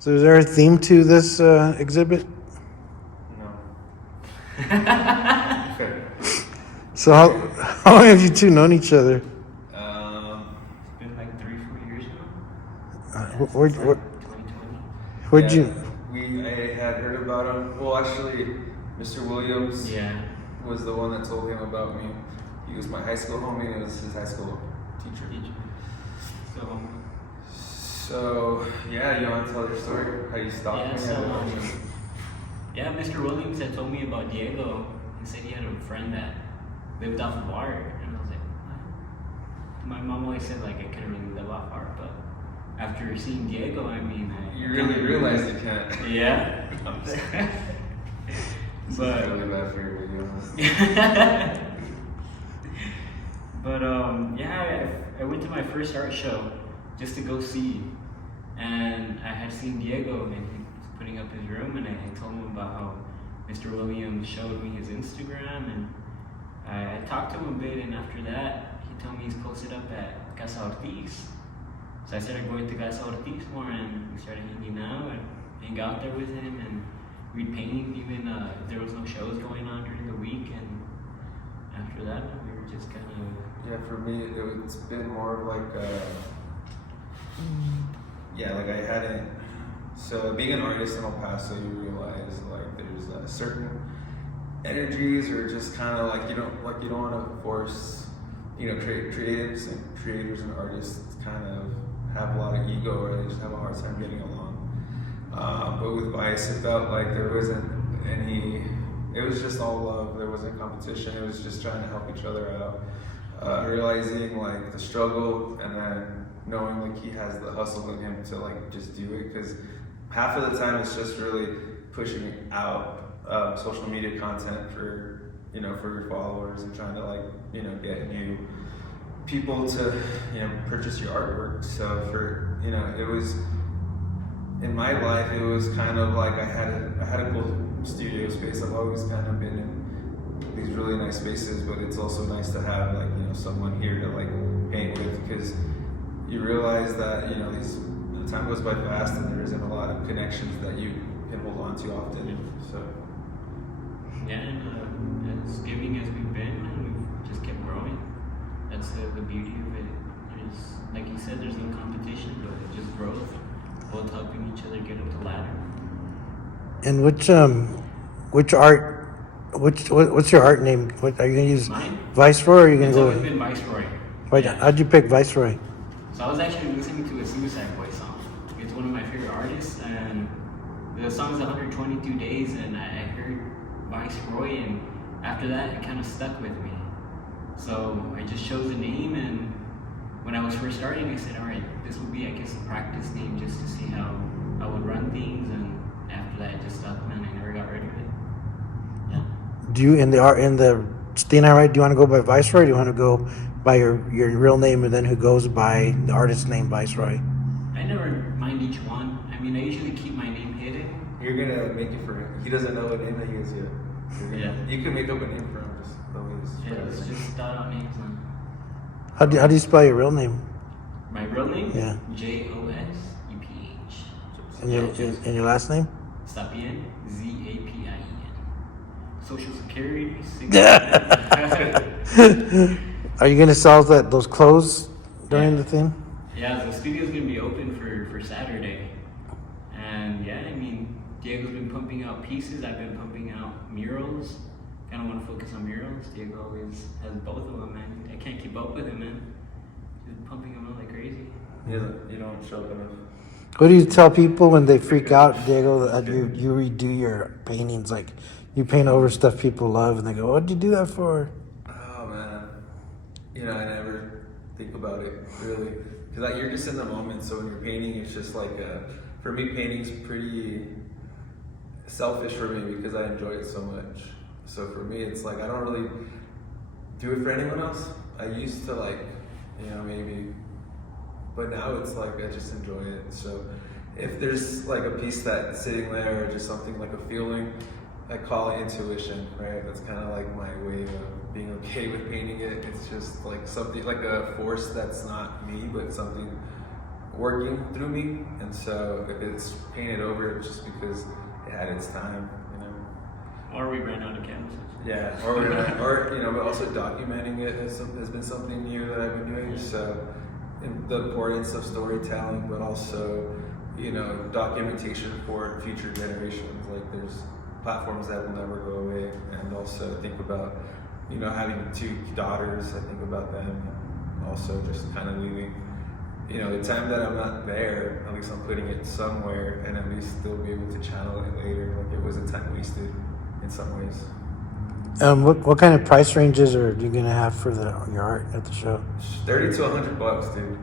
So is there a theme to this exhibit? No. So how long have you two known each other? It's been like 3-4 years now. Where'd 2020. you? I had heard about him. Well, actually, Mr. Williams Yeah. was the one that told him about me. He was my high school homie, and it was his high school teacher. So yeah, you want to tell your story? How you stalked me? Yeah, Mr. Williams had told me about Diego. He said he had a friend that lived off of art, and I was like, what? My mom always said like I couldn't really live off art, but after seeing Diego, I mean, You really realized you can't. Yeah. But really bad for your video. But yeah, I went to my first art show just to go see, and I had seen Diego, and he was putting up his room, and I told him about how Mr. Williams showed me his Instagram, and I talked to him a bit, and after that, he told me he's posted up at Casa Ortiz. So I started going to Casa Ortiz more, and we started hanging out and hang out there with him, and we'd paint even if there was no shows going on during the week, and after that, we were just kind of... Yeah, for me, it's been more of like like I hadn't. So being an artist in El Paso, you realize like there's certain energies, or just kind of like you don't want to force, creators and artists kind of have a lot of ego, or they just have a hard time getting along. But with Vice, it felt like there wasn't any. It was just all love. There wasn't competition. It was just trying to help each other out. Realizing like the struggle, and then knowing like he has the hustle in him to like just do it, because half of the time it's just really pushing out social media content for your followers, and trying to like get new people to purchase your artwork. So for it was in my life, it was kind of like I had a cool studio space. I've always kind of been in these really nice spaces, but it's also nice to have like someone here to like paint with, because you realize that the time goes by fast, and there isn't a lot of connections that you can hold on to often. So yeah, and as giving as we've been, and we've just kept growing. That's the beauty of it. There's, like you said, there's no competition, but it's just growth, both helping each other get up the ladder. And what's your art name? What are you gonna use? Mine? Viceroy, or are you gonna It's go? always been Viceroy. Wait, Yeah. how'd you pick Viceroy? So I was actually listening to a Suicide Boy song. It's one of my favorite artists, and the song's 122 Days, and I heard Viceroy, and after that, it kind of stuck with me. So I just chose a name, and when I was first starting, I said, all right, this would be, I guess, a practice name just to see how I would run things, and after that, it just stuck, man. I never got rid of it. Yeah. Do you in the thing I write? Do you want to go by Viceroy? Or do you want to go by your real name, and then who goes by the artist's name, Viceroy? I never mind each one. I mean, I usually keep my name hidden. you're gonna make it for him. He doesn't know what name that he is yet. Yeah. You can make up a name for him, just the way it's Yeah, it's just start out names. And How do you spell your real name? my real name? Yeah. Joseph. And your last name? Sapien, Zapien. Social Security, 6. Are you gonna sell those clothes during the thing? Yeah, the studio's gonna be open for Saturday. And yeah, I mean, Diego's been pumping out pieces, I've been pumping out murals. Kinda wanna focus on murals. Diego always has both of them, man. I can't keep up with him, man. He's pumping them out like crazy. You don't show up enough. What do you tell people when they freak out, Diego, that you redo your paintings? Like, you paint over stuff people love, and they go, "What'd you do that for?" Oh man, I never think about it really, because you're just in the moment. So when you're painting, it's just like for me, painting's pretty selfish for me because I enjoy it so much. So for me, it's like I don't really do it for anyone else. I used to maybe, but now it's like I just enjoy it. So if there's like a piece that's sitting there, or just something like a feeling, I call it intuition, right? That's kind of like my way of being okay with painting it. It's just like something, like a force that's not me, but something working through me, and so if it's painted over, it's just because it had its time, you know. Or we ran out of canvases. Yeah, or you know, but also documenting it has been something new that I've been doing. So, the importance of storytelling, but also, you know, documentation for future generations. Like, there's platforms that will never go away, and also think about, you know, having 2 daughters. I think about them, and also just kind of leaving, you know, the time that I'm not there, at least I'm putting it somewhere, and at least still be able to channel it later. Like, it was a time wasted in some ways. What kind of price ranges are you gonna have for your art at the show? $30 to $100, dude.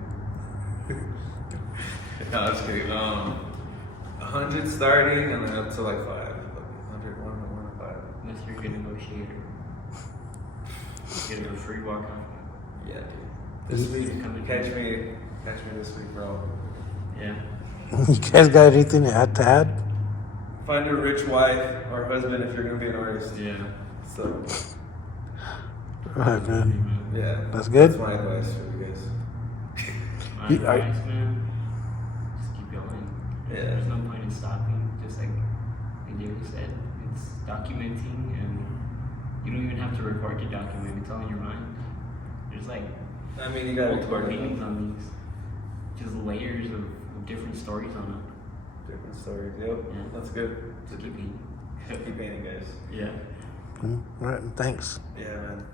No, that's kidding. 100 starting, and then up to like 5. 100, 1 to 5. Unless you're a good negotiator. Get a free walk off. Yeah, dude. This week, catch me this week, bro. Yeah. You guys got anything to add? Find a rich wife or husband if you're gonna be an artist. Yeah. So, Alright, man. yeah. That's good? That's my advice for you guys. My You- advice, man, just keep going. Yeah. There's no point in stopping. Just like Diego said, it's documenting, and you don't even have to record to document. It's all in your mind. There's like I mean, you gotta multiple record paintings on these, just layers of different stories on it. different stories. Yep, Yeah. that's good. So keep painting. Keep painting, guys. Yeah. Alright, thanks. Yeah, man.